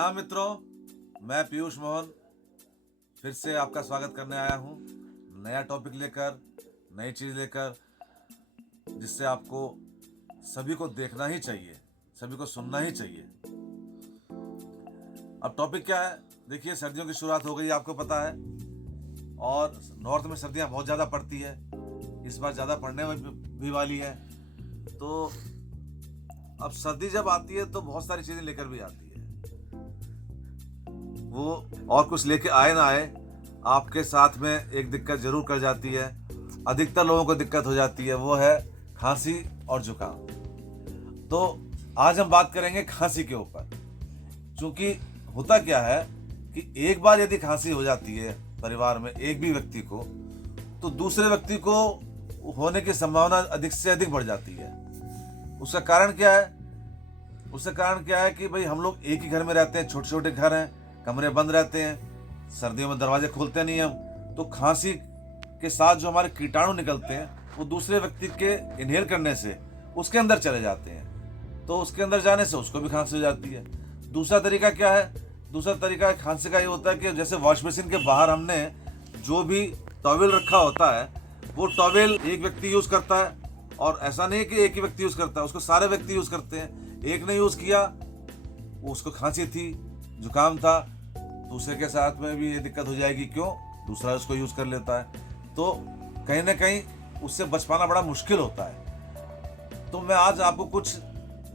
प्रणाम मित्रों, मैं पीयूष मोहन फिर से आपका स्वागत करने आया हूँ नया टॉपिक लेकर, नई चीज़ लेकर, जिससे आपको सभी को देखना ही चाहिए, सभी को सुनना ही चाहिए। अब टॉपिक क्या है? देखिए, सर्दियों की शुरुआत हो गई, आपको पता है, और नॉर्थ में सर्दियाँ बहुत ज़्यादा पड़ती है, इस बार ज़्यादा पड़ने भी वाली है। तो अब सर्दी जब आती है तो बहुत सारी चीज़ें लेकर भी आती है। वो और कुछ लेके आए ना आए, आपके साथ में एक दिक्कत जरूर कर जाती है। अधिकतर लोगों को दिक्कत हो जाती है, वो है खांसी और जुकाम। तो आज हम बात करेंगे खांसी के ऊपर। क्योंकि होता क्या है कि एक बार यदि खांसी हो जाती है परिवार में एक भी व्यक्ति को, तो दूसरे व्यक्ति को होने की संभावना अधिक से अधिक बढ़ जाती है। उसका कारण क्या है? उसका कारण क्या है कि भाई हम लोग एक ही घर में रहते हैं, छोटे छोटे घर हैं, कमरे बंद रहते हैं, सर्दियों में दरवाजे खोलते नहीं हम, तो खांसी के साथ जो हमारे कीटाणु निकलते हैं वो दूसरे व्यक्ति के इनहेल करने से उसके अंदर चले जाते हैं, तो उसके अंदर जाने से उसको भी खांसी हो जाती है। दूसरा तरीका क्या है? दूसरा तरीका खांसी का ये होता है कि जैसे वॉश बेसिन के बाहर हमने जो भी टॉवेल रखा होता है, वो टॉवेल एक व्यक्ति यूज करता है, और ऐसा नहीं कि एक ही व्यक्ति यूज करता है, उसको सारे व्यक्ति यूज करते हैं। एक ने यूज किया, उसको खांसी थी, जुकाम था, दूसरे के साथ में भी ये दिक्कत हो जाएगी। क्यों? दूसरा उसको यूज कर लेता है, तो कहीं ना कहीं उससे बच पाना बड़ा मुश्किल होता है। तो मैं आज आपको कुछ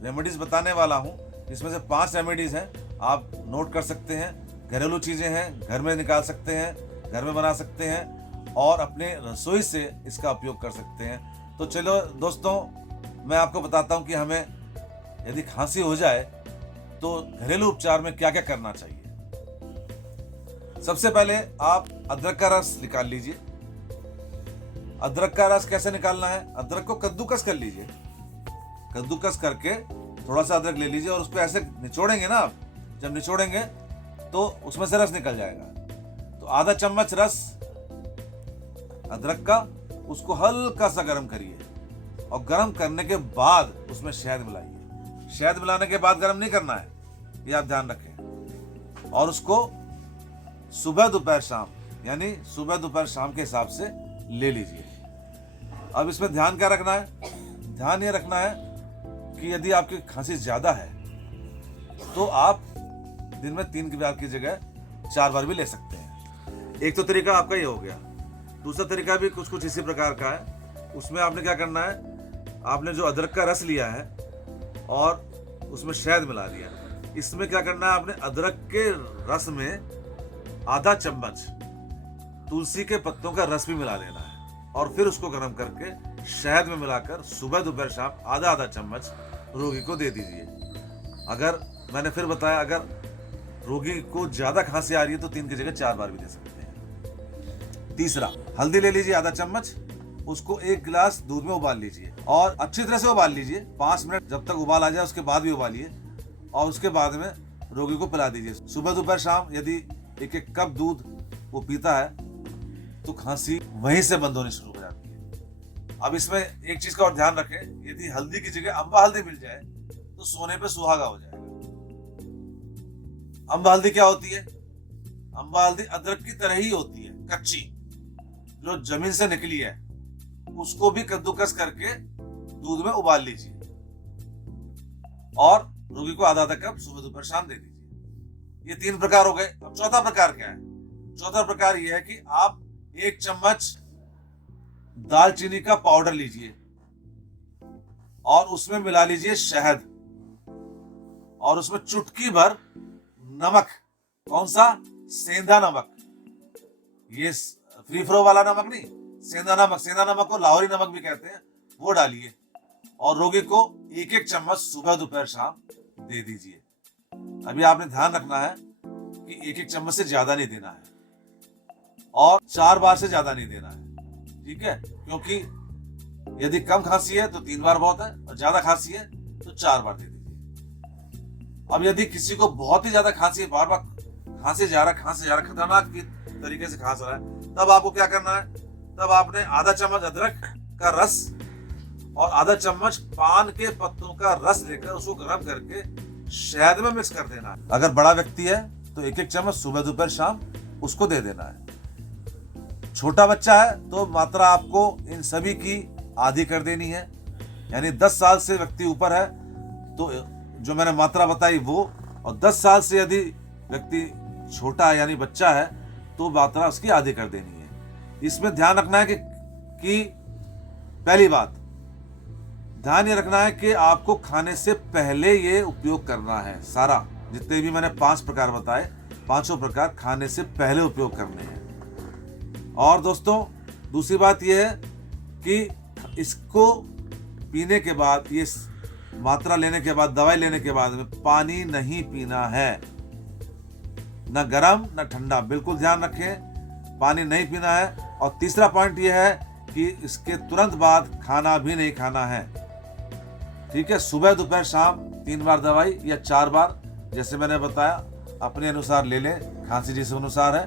रेमेडीज बताने वाला हूँ, जिसमें से 5 रेमेडीज हैं, आप नोट कर सकते हैं। घरेलू चीजें हैं, घर में निकाल सकते हैं, घर में बना सकते हैं, और अपने रसोई से इसका उपयोग कर सकते हैं। तो चलो दोस्तों, मैं आपको बताता हूँ कि हमें यदि खांसी हो जाए तो घरेलू उपचार में क्या क्या करना चाहिए। सबसे पहले आप अदरक का रस निकाल लीजिए। अदरक का रस कैसे निकालना है? अदरक को कद्दूकस कर लीजिए। कद्दूकस करके थोड़ा सा अदरक ले लीजिए और उसको ऐसे निचोड़ेंगे ना आप, जब निचोड़ेंगे तो उसमें से रस निकल जाएगा। तो आधा चम्मच रस अदरक का, उसको हल्का सा गर्म करिए, और गर्म करने के बाद उसमें शहद मिलाइए। शहद मिलाने के बाद गर्म नहीं करना है, ये आप ध्यान रखें। और उसको सुबह दोपहर शाम, यानी सुबह दोपहर शाम के हिसाब से ले लीजिए। अब इसमें ध्यान क्या रखना है? ध्यान ये रखना है कि यदि आपकी खांसी ज्यादा है तो आप दिन में 3 बार की जगह 4 बार भी ले सकते हैं। एक तो तरीका आपका ये हो गया। दूसरा तरीका भी कुछ इसी प्रकार का है। उसमें आपने क्या करना है, आपने जो अदरक का रस लिया है और उसमें शहद मिला दिया, इसमें क्या करना है, आपने अदरक के रस में आधा चम्मच तुलसी के पत्तों का रस भी मिला लेना है, और फिर उसको गर्म करके शहद में मिलाकर सुबह दोपहर शाम आधा आधा चम्मच रोगी को दे दीजिए। अगर मैंने फिर बताया, अगर रोगी को ज्यादा खांसी आ रही है तो 3 की जगह 4 बार भी दे सकते हैं। तीसरा, हल्दी ले लीजिए आधा चम्मच, उसको 1 गिलास दूध में उबाल लीजिए, और अच्छी तरह से उबाल लीजिए, 5 मिनट जब तक उबाल आ जाए उसके बाद भी उबालिए, और उसके बाद में रोगी को पिला दीजिए। सुबह दोपहर शाम यदि 1-1 कप दूध वो पीता है तो खांसी वहीं से बंद होनी शुरू हो जाती है। अब इसमें एक चीज का और ध्यान रखें, यदि हल्दी की जगह अम्बा हल्दी मिल जाए तो सोने पे सुहागा हो जाएगा। अम्बा हल्दी क्या होती है? अम्बा हल्दी अदरक की तरह ही होती है, कच्ची, जो जमीन से निकली है, उसको भी कद्दूकस करके दूध में उबाल लीजिए, और रोगी को आधा आधा कप सुबह दोपहर शाम दे दीजिए। ये 3 प्रकार हो गए। अब चौथा प्रकार क्या है? चौथा प्रकार ये है कि आप 1 चम्मच दालचीनी का पाउडर लीजिए और उसमें मिला लीजिए शहद, और उसमें चुटकी भर नमक। कौन सा? सेंधा नमक। ये फ्री फ्लो वाला नमक नहीं, सेंधा नमक। सेंधा नमक को लाहौरी नमक भी कहते हैं, वो डालिए, और रोगी को 1-1 चम्मच सुबह दोपहर शाम दे दीजिए। अभी आपने ध्यान रखना है कि 1-1 चम्मच से ज्यादा नहीं देना है, और 4 बार से ज्यादा नहीं देना है, ठीक है? क्योंकि यदि कम खांसी है तो 3 बार बहुत है, और ज्यादा खांसी है तो 4 बार दे दीजिए। अब यदि किसी को बहुत ही ज्यादा खांसी है, बार बार खांसी जा रहा है, खतरनाक तरीके से खांस रहा है, तब आपको क्या करना है? तब आपने आधा चम्मच अदरक का रस और आधा चम्मच पान के पत्तों का रस लेकर उसको गर्म करके शहद में मिक्स कर देना है। अगर बड़ा व्यक्ति है तो 1-1 चम्मच सुबह दोपहर शाम उसको दे देना है। छोटा बच्चा है तो मात्रा आपको इन सभी की आधी कर देनी है, यानी 10 साल से व्यक्ति ऊपर है तो जो मैंने मात्रा बताई वो, और 10 साल से यदि व्यक्ति छोटा है यानी बच्चा है तो मात्रा उसकी आधी कर देनी है। इसमें ध्यान रखना है कि पहली बात ध्यान ये रखना है कि आपको खाने से पहले ये उपयोग करना है। सारा जितने भी मैंने 5 प्रकार बताए, 5 प्रकार खाने से पहले उपयोग करने हैं। और दोस्तों दूसरी बात यह है कि इसको पीने के बाद, ये मात्रा लेने के बाद, दवाई लेने के बाद में पानी नहीं पीना है, ना गर्म ना ठंडा, बिल्कुल ध्यान रखें, पानी नहीं पीना है। और तीसरा पॉइंट यह है कि इसके तुरंत बाद खाना भी नहीं खाना है, ठीक है। सुबह दोपहर शाम 3 बार दवाई या 4 बार, जैसे मैंने बताया अपने अनुसार ले लें, खांसी जिस अनुसार है।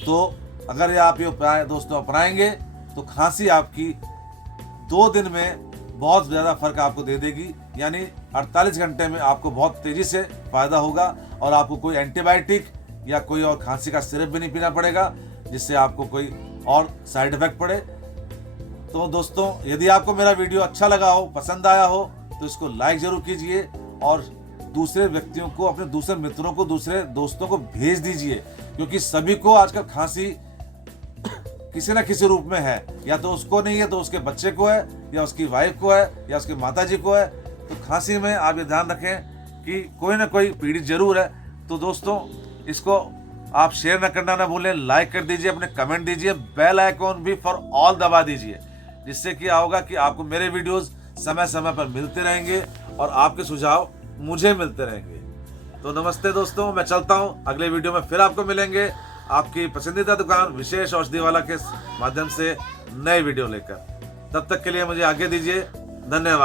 तो अगर ये आप ये उपाय दोस्तों अपनाएंगे तो खांसी आपकी 2 दिन में बहुत ज़्यादा फर्क आपको दे देगी, यानी 48 घंटे में आपको बहुत तेज़ी से फ़ायदा होगा और आपको कोई एंटीबायोटिक या कोई और खांसी का सिरप भी नहीं पीना पड़ेगा जिससे आपको कोई और साइड इफेक्ट पड़े। तो दोस्तों यदि आपको मेरा वीडियो अच्छा लगा हो, पसंद आया हो तो इसको लाइक ज़रूर कीजिए और दूसरे व्यक्तियों को, अपने दूसरे मित्रों को, दूसरे दोस्तों को भेज दीजिए, क्योंकि सभी को आजकल खांसी किसी न किसी रूप में है। या तो उसको नहीं है तो उसके बच्चे को है, या उसकी वाइफ को है, या उसकी माताजी को है। तो खांसी में आप ये ध्यान रखें कि कोई ना कोई पीड़ित जरूर है। तो दोस्तों इसको आप शेयर न करना ना भूलें, लाइक कर दीजिए, अपने कमेंट दीजिए, बेल आइकॉन भी फॉर ऑल दबा दीजिए, जिससे क्या होगा कि आपको मेरे वीडियोस समय समय पर मिलते रहेंगे और आपके सुझाव मुझे मिलते रहेंगे। तो नमस्ते दोस्तों, मैं चलता हूँ, अगले वीडियो में फिर आपको मिलेंगे आपकी पसंदीदा दुकान विशेष औषधि वाला के माध्यम से नए वीडियो लेकर। तब तक के लिए मुझे आगे दीजिए, धन्यवाद।